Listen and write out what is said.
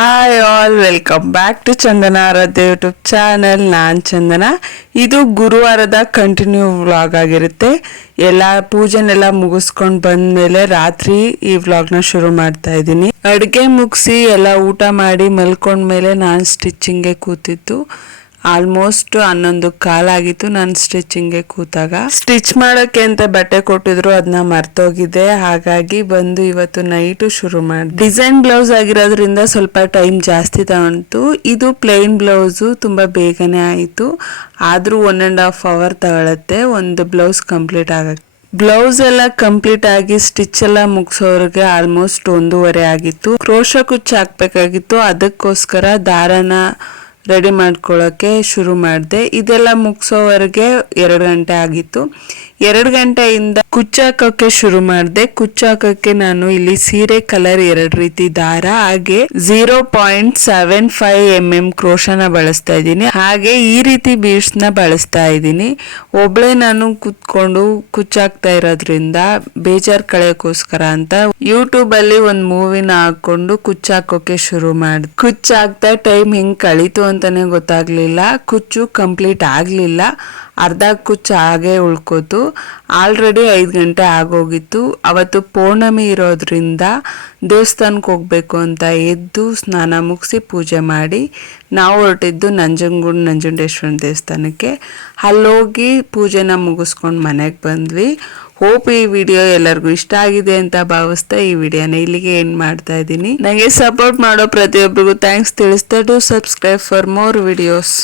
Hi all welcome back to Chandana Aradhya YouTube channel ನಾನು ಚಂದನ. ಇದು ಗುರುವಾರದ continue vlog ಆಗಿರುತ್ತೆ. ಎಲ್ಲ ಪೂಜೆನೆಲ್ಲ ಮುಗಿಸ್ಕೊಂಡು ಬಂದ್ಮೇಲೆ ರಾತ್ರಿ ಈ ವ್ಲಾಗ್ನ ಶುರು ಮಾಡ್ತಾ ಇದ್ದೀನಿ. ಅಡುಗೆ ಮುಗಿಸಿ ಎಲ್ಲ ಊಟ ಮಾಡಿ ಮಲ್ಕೊಂಡ್ಮೇಲೆ ನಾನು ಸ್ಟಿಚಿಂಗ್ಗೆ ಕೂತಿದ್ದು. ಆಲ್ಮೋಸ್ಟ್ ಹನ್ನೊಂದು ಕಾಲಾಗಿತ್ತು ನಾನು ಸ್ಟಿಚಿಂಗ್ಗೆ ಕೂತಾಗ. ಸ್ಟಿಚ್ ಮಾಡೋಕೆ ಅಂತ ಬಟ್ಟೆ ಕೊಟ್ಟಿದ್ರು ಅದನ್ನ ಮರ್ತೋಗಿದೆ. ಹಾಗಾಗಿ ಬಂದು ಇವತ್ತು ನೈಟು ಶುರು ಮಾಡಿ ಡಿಸೈನ್ ಬ್ಲೌಸ್ ಆಗಿರೋದ್ರಿಂದ ಸ್ವಲ್ಪ ಟೈಮ್ ಜಾಸ್ತಿ ತಗೊಂತು ಇದು ಪ್ಲೇನ್ ಬ್ಲೌಸು ತುಂಬಾ ಬೇಗನೆ ಆಯಿತು. ಆದರೂ ಒನ್ ಆ್ಯಂಡ್ ಹಾಫ್ ಅವರ್ ತಗೊಳತ್ತೆ. ಒಂದು ಬ್ಲೌಸ್ ಕಂಪ್ಲೀಟ್ ಆಗಕ್ಕೆ ಬ್ಲೌಸ್ ಎಲ್ಲ ಕಂಪ್ಲೀಟ್ ಆಗಿ ಸ್ಟಿಚ್ ಎಲ್ಲ ಮುಗಿಸೋರ್ಗೆ ಆಲ್ಮೋಸ್ಟ್ ಒಂದೂವರೆ ಆಗಿತ್ತು. ಕ್ರೋಶ ಕುಚ್ಚು ಹಾಕ್ಬೇಕಾಗಿತ್ತು. ಅದಕ್ಕೋಸ್ಕರ ದಾರನ ರೆಡಿ ಮಾಡ್ಕೊಳ್ಳೋಕ್ಕೆ ಶುರು ಮಾಡಿದೆ. ಇದೆಲ್ಲ ಮುಗಿಸೋವರೆಗೆ ಎರಡು ಗಂಟೆ ಆಗಿತ್ತು. ಎರಡು ಗಂಟೆಯಿಂದ ಕುಚ್ಚಾಕೋಕೆ ಶುರು ಮಾಡಿದೆ. ಕುಚ್ಚಾಕೋಕೆ ನಾನು ಇಲ್ಲಿ ಸೀರೆ ಕಲರ್ ಎರಡು ರೀತಿ ದಾರ, ಹಾಗೆ zero point seven five M M ಕ್ರೋಶನ ಬಳಸ್ತಾ ಇದ್ದೀನಿ. ಹಾಗೆ ಈ ರೀತಿ ಬೀಡ್ಸ್ನ ಬಳಸ್ತಾ ಇದ್ದೀನಿ. ಒಬ್ಳೆ ನಾನು ಕುತ್ಕೊಂಡು ಕುಚ್ಚಾಕ್ತಾ ಇರೋದ್ರಿಂದ ಬೇಜಾರ್ ಕಳೆಯೋಕ್ಕೋಸ್ಕರ ಅಂತ ಯೂಟ್ಯೂಬ್ ಅಲ್ಲಿ ಒಂದ್ ಮೂವಿನ ಹಾಕೊಂಡು ಕುಚ್ಚಾಕೋಕೆ ಶುರು ಮಾಡಿ ಕುಚ್ಚಾಕ್ತಾ ಟೈಮ್ ಹೆಂಗೆ ಕಳೀತು ಅಂತಾನೆ ಗೊತ್ತಾಗ್ಲಿಲ್ಲ. ಕುಚ್ಚು ಕಂಪ್ಲೀಟ್ ಆಗ್ಲಿಲ್ಲ. ಅರ್ಧ ಕುಚ್ಚು ಹಾಗೆ ಉಳ್ಕೋತು. ಆಲ್ರೆಡಿ ಐದು ಗಂಟೆ ಆಗೋಗಿತ್ತು. ಅವತ್ತು ಪೌರ್ಣಮಿ ಇರೋದ್ರಿಂದ ದೇವಸ್ಥಾನಕ್ಕೆ ಹೋಗ್ಬೇಕು ಅಂತ ಎದ್ದು ಸ್ನಾನ ಮುಗಿಸಿ ಪೂಜೆ ಮಾಡಿ ನಾವು ಹೊರಟಿದ್ದು ನಂಜನಗೂಡು ನಂಜುಂಡೇಶ್ವರನ ದೇವಸ್ಥಾನಕ್ಕೆ. ಅಲ್ಲೋಗಿ ಪೂಜೆನ ಮುಗಿಸ್ಕೊಂಡು ಮನೆಗೆ ಬಂದ್ವಿ. ಹೋಪ್ ಈ ವಿಡಿಯೋ ಎಲ್ಲರಿಗೂ ಇಷ್ಟ ಆಗಿದೆ ಅಂತ ಭಾವಿಸ್ತಾ ಈ ವಿಡಿಯೋನ ಇಲ್ಲಿಗೆ ಏನು ಮಾಡ್ತಾ ಇದ್ದೀನಿ. ನನಗೆ ಸಪೋರ್ಟ್ ಮಾಡೋ ಪ್ರತಿಯೊಬ್ಬರಿಗೂ ಥ್ಯಾಂಕ್ಸ್ ತಿಳಿಸ್ತಾ to subscribe for more videos